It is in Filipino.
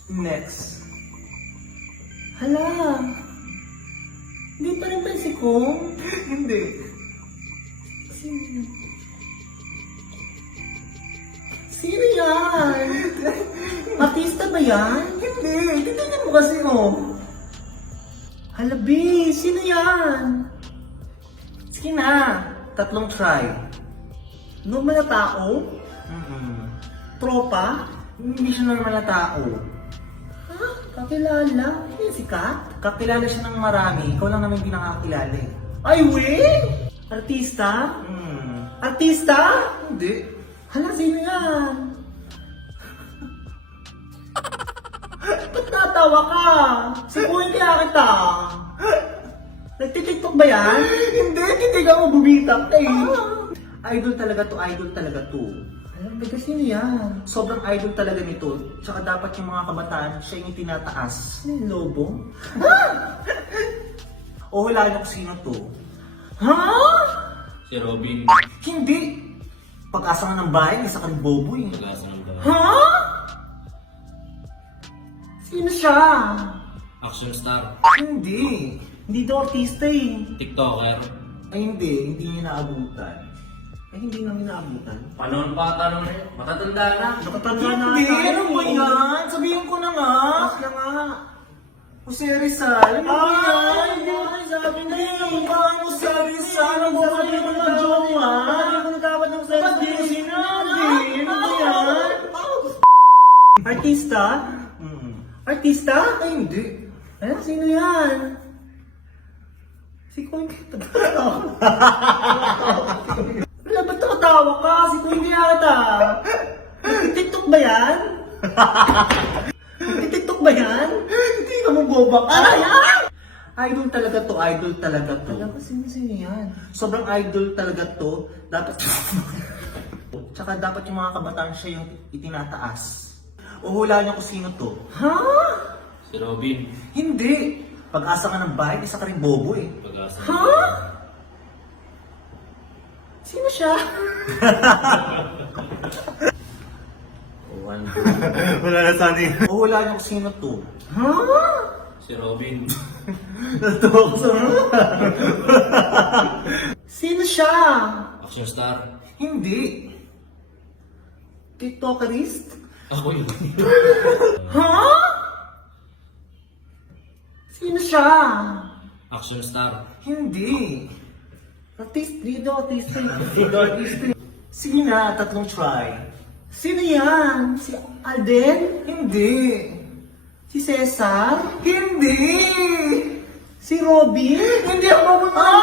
Next. Hala. Hindi pa rin ba si Kong? Hindi. Sino? Sino yan? Artista ba yan? Hindi. Titignan mo kasi oh. Hala, B. Sino yan? Sige na. Tatlong try. Normal na tao? Tropa? Hindi siya normal na tao. Ha? Kakilala? Hindi sikat? Kakilala siya ng marami. Ikaw lang naman hindi nakakilala eh. Ay, wait! Artista? Artista? Hindi. Hala, sino yan? Ba't natawa ka? Siguin kaya kita. Nagtitiktok ba yan? Hindi. Titigan mo bumitak eh. Idol talaga to. Idol talaga to. Alam ba sino yan? Sobrang idol talaga nito. Tsaka dapat yung mga kabataan, siya yung tinataas. Sino yung lobo? O hulaan niyo kung sino to. Ha? Si Robin. Hindi. Pag-asa nga ng bahay, isa ka rin bobo eh. Pag-asa ng bahay. Ha? Sino siya? Action star. Hindi. Hindi daw artista eh. TikToker. Ay hindi. Hindi niya naabutan. Ay, hindi namin naabutan. Panon pa tanong na yun. Matatanda na. Nakatanda na Hindi. tayo Ano ba eh. yan? Sabihin ko na nga. Pas na nga. Jose Rizal. Ano ba yan? Ay, sabi na Ay, eh. ano ba ang Jose Rizal? Ang Sabi bukod na ng mga mga jowa. Hindi ko nagawad ng sex. Ba't di mo sinabi? Ano ba yan? Artista? Artista? Ay, hindi. Eh, sino yan? Si Queen kita. Wala, ba't nakatawa ka? Si Queen yata. TikTok ba yan? TikTok ba yan? Hindi ka mo boba ka. Ay! Idol talaga to. Idol talaga to. Alam ko sino yan. Sobrang idol talaga to. Dapat... Tsaka dapat yung mga kabataan siya yung itinataas. Uhulaan niyo kung sino to. Ha? Si Robin. Hindi. Pag-asa ka ng bahay, isa ka rin bobo eh. Pag-asa. Ha? Sino siya? One. Wala na sana eh. Uhulaan niyo kung sino to. Ha? Si Robin. Natuwa ko sa Sino siya? Action star. Hindi. TikTokerist? Ako yun. Ha? Sino siya? Action star. Hindi. Artist, dito, artista. Sige na, tatlong try. Sino yan? Si Alden? Hindi. Si Cesar? Hindi. Si Robin? Hindi ako pumunta.